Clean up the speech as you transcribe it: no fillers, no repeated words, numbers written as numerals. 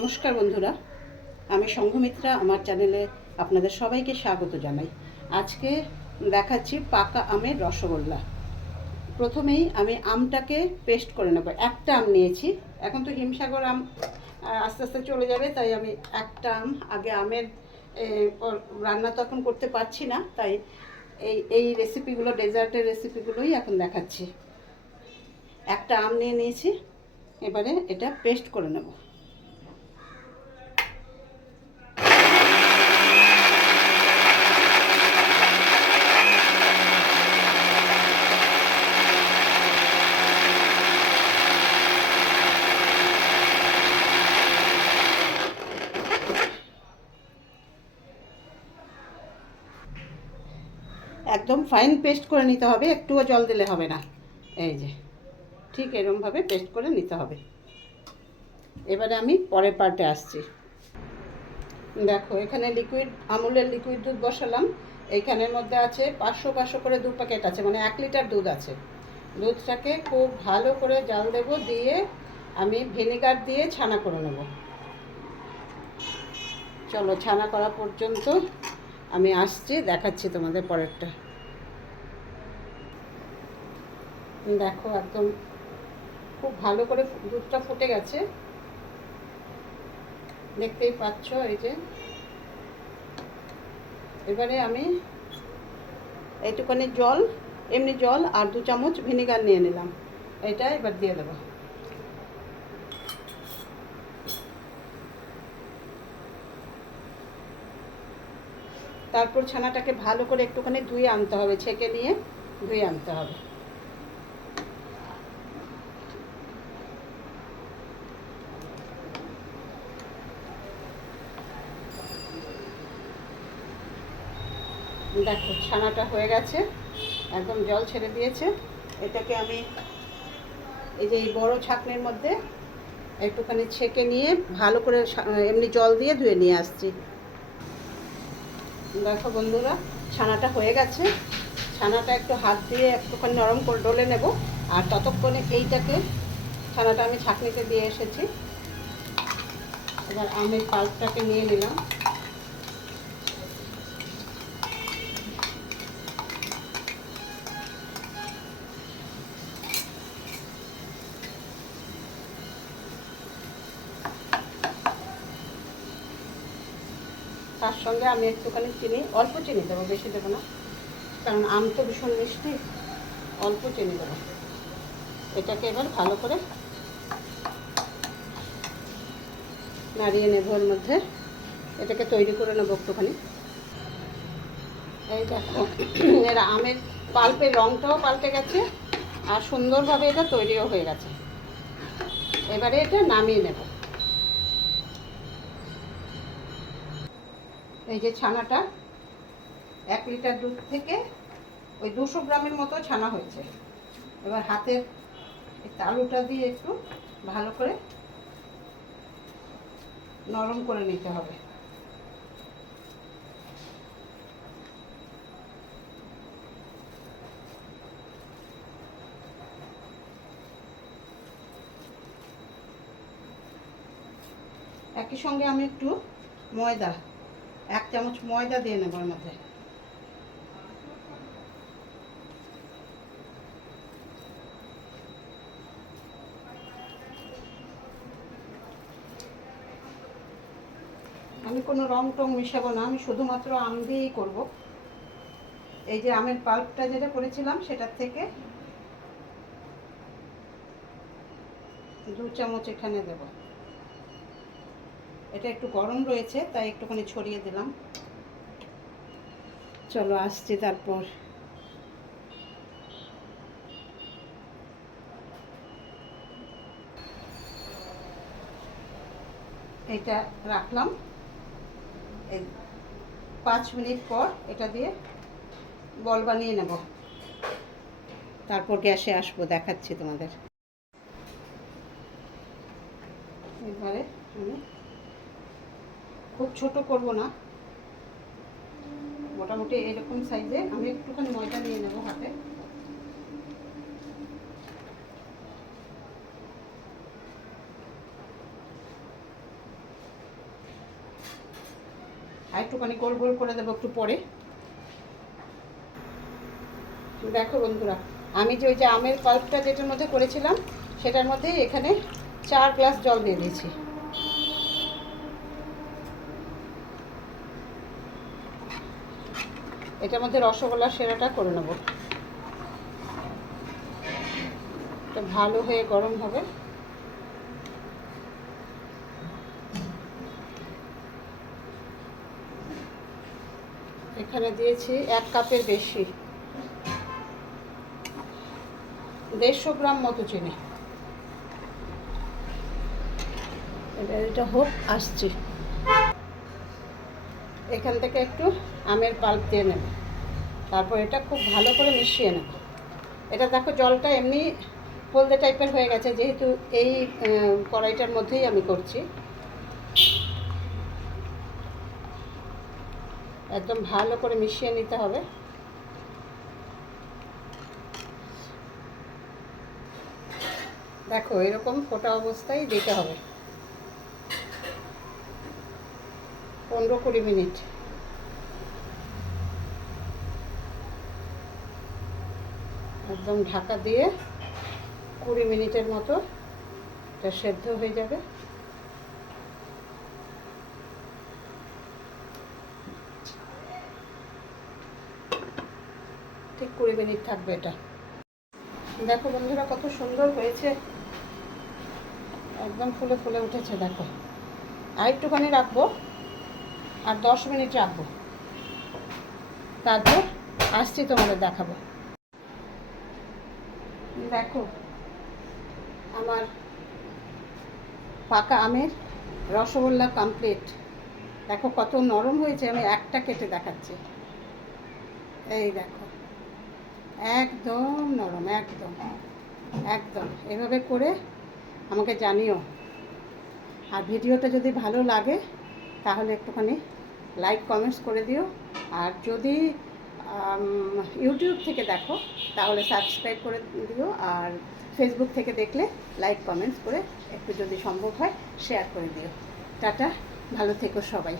নমস্কার বন্ধুরা, আমি সংঘমিত্রা। আমার চ্যানেলে আপনাদের সবাইকে স্বাগত জানাই। আজকে দেখাচ্ছি পাকা আমের রসগোল্লা। প্রথমেই আমি আমটাকে পেস্ট করে নেব। একটা আম নিয়েছি, এখন তো হিমসাগর আম আস্তে আস্তে চলে যাবে, তাই আমি একটা আম আগে আমের রান্না তো এখন করতে পারছি না, তাই এই রেসিপিগুলো, ডেজার্টের রেসিপিগুলোই এখন দেখাচ্ছি। একটা আম নিয়ে নিয়েছি, এবারে এটা পেস্ট করে নেব। একদম ফাইন পেস্ট করে নিতে হবে, একটুও জল দিলে হবে না। এই যে ঠিক এরকমভাবে পেস্ট করে নিতে হবে। এবারে আমি পরের পার্টে আসছি। দেখো, এখানে আমুলের লিকুইড দুধ বসালাম। এইখানের মধ্যে আছে 500 করে 2 প্যাকেট আছে, মানে 1 লিটার দুধ আছে। দুধটাকে খুব ভালো করে জাল দেব, দিয়ে আমি ভিনেগার দিয়ে ছানা করে নেব। চলো, ছানা করা পর্যন্ত আমি আসছি, দেখাচ্ছি তোমাদের পরেরটা। দেখো, একদম খুব ভালো করে দুধটা ফুটে গেছে, দেখতেই পাচ্ছ। এই যে এবারে আমি এইটুখানি জল, এমনি জল আর 2 চামচ ভিনেগার নিয়ে নিলাম। এটা এবার দিয়ে দেবো। তারপর ছানাটাকে ভালো করে একটুখানি ধুয়ে আনতে হবে, ছেঁকে নিয়ে ধুয়ে আনতে হবে। দেখো, ছানাটা হয়ে গেছে, একদম জল ছেড়ে দিয়েছে। এটাকে আমি এই যে এই বড় ছাঁকনির মধ্যে একটুখানি ছেঁকে নিয়ে ভালো করে এমনি জল দিয়ে ধুয়ে নিয়ে আসছি। দেখো বন্ধুরা, ছানাটা হয়ে গেছে। ছানাটা একটু হাত দিয়ে একটুখানি নরম করে ডলে নেব, আর ততক্ষণে ছানাটা আমি ছাঁকনিতে দিয়ে এসেছি। এবার আমের পাল্পটাকে নিয়ে নিলাম। তার সঙ্গে আমি একটুখানি চিনি, অল্প চিনি দেবো, বেশি দেবো না, কারণ আম তো ভীষণ মিষ্টি। অল্প চিনি দেবো। এটাকে এবার ভালো করে নাড়িয়ে নেব। এর মধ্যে এটাকে তৈরি করে নেবো একটুখানি। এই দেখো, এর আমের পাল্পের রঙটাও পাল্টে গেছে, আর সুন্দরভাবে এটা তৈরিও হয়ে গেছে। এবারে এটা নামিয়ে নেব। এই যে ছানাটা, 1 লিটার দুধ থেকে ওই 200 গ্রামের মতো ছানা হয়েছে। এবার হাতের এই তালুটা দিয়ে একটু ভালো করে নরম করে নিতে হবে। একই সঙ্গে আমি একটু ময়দা, 1 চামচ ময়দা দিয়ে নেব এর মধ্যে। আমি কোনো রং টং মিশাবো না, আমি শুধুমাত্র আম দিয়েই করব। এই যে আমের পাল্পটা যেটা করেছিলাম, সেটার থেকে 2 চামচ এখানে দেব। এটা একটু গরম রয়েছে, তাই একটুখানি ছড়িয়ে দিলাম। চলো, আসছি তারপর। এটা রাখলাম। এই 5 মিনিট পর এটা দিয়ে বল বানিয়ে নেব, তারপর গ্যাসে আসবো, দেখাচ্ছি তোমাদের। এবারে আমি খুব ছোট করব না, মোটামুটি এরকম সাইজে আমি একটুখানি ময়দা নিয়ে নেব হাতে। আর একটুখানি গোল গোল করে দেবো একটু পরে। দেখো বন্ধুরা, আমি যে ওই যে আমের পাল্পটা যেটার মধ্যে করেছিলাম সেটার মধ্যে এখানে 4 গ্লাস জল দিয়ে দিয়েছি। এটার মধ্যে রসগোল্লার সেরাটা করে নেব। এটা ভালো হয়ে গরম হবে। এখানে দিয়েছি 1 কাপের বেশি, 150 গ্রাম মতো চিনি। এটা হোক, আসছে। এখান থেকে একটু আমের পাল্প দিয়ে নেব, তারপর এটা খুব ভালো করে মিশিয়ে নেব। এটা দেখো জলটা এমনি হলদে টাইপের হয়ে গেছে, যেহেতু এই কড়াইটার মধ্যেই আমি করছি। একদম ভালো করে মিশিয়ে নিতে হবে। দেখো এরকম ফোটা অবস্থায় দিতে হবে 15-20 মিনিট। একদম ঢাকা দিয়ে 20 মিনিটের মতো এটা সেদ্ধ হয়ে যাবে। ঠিক 20 মিনিট থাকবে এটা। দেখো বন্ধুরা কত সুন্দর হয়েছে, একদম ফুলে ফুলে উঠেছে। দেখো আর একটুখানি রাখবো, আর 10 মিনিট রাখবো, তারপর আসছি তোমাদের দেখাবো। দেখো আমার পাকা আমের রসগোল্লা কমপ্লিট। দেখো কত নরম হয়েছে, আমি একটা কেটে দেখাচ্ছি। এই দেখো একদম নরম, একদম একদম। এভাবে করে আমাকে জানিও। আর ভিডিওটা যদি ভালো লাগে তাহলে একটুখানি লাইক কমেন্টস করে দিও। আর যদি ইউটিউব থেকে দেখো তাহলে সাবস্ক্রাইব করে দিও। আর ফেসবুক থেকে দেখলে লাইক কমেন্টস করে একটু যদি সম্ভব হয় শেয়ার করে দিও। টাটা, ভালো থেকো সবাই।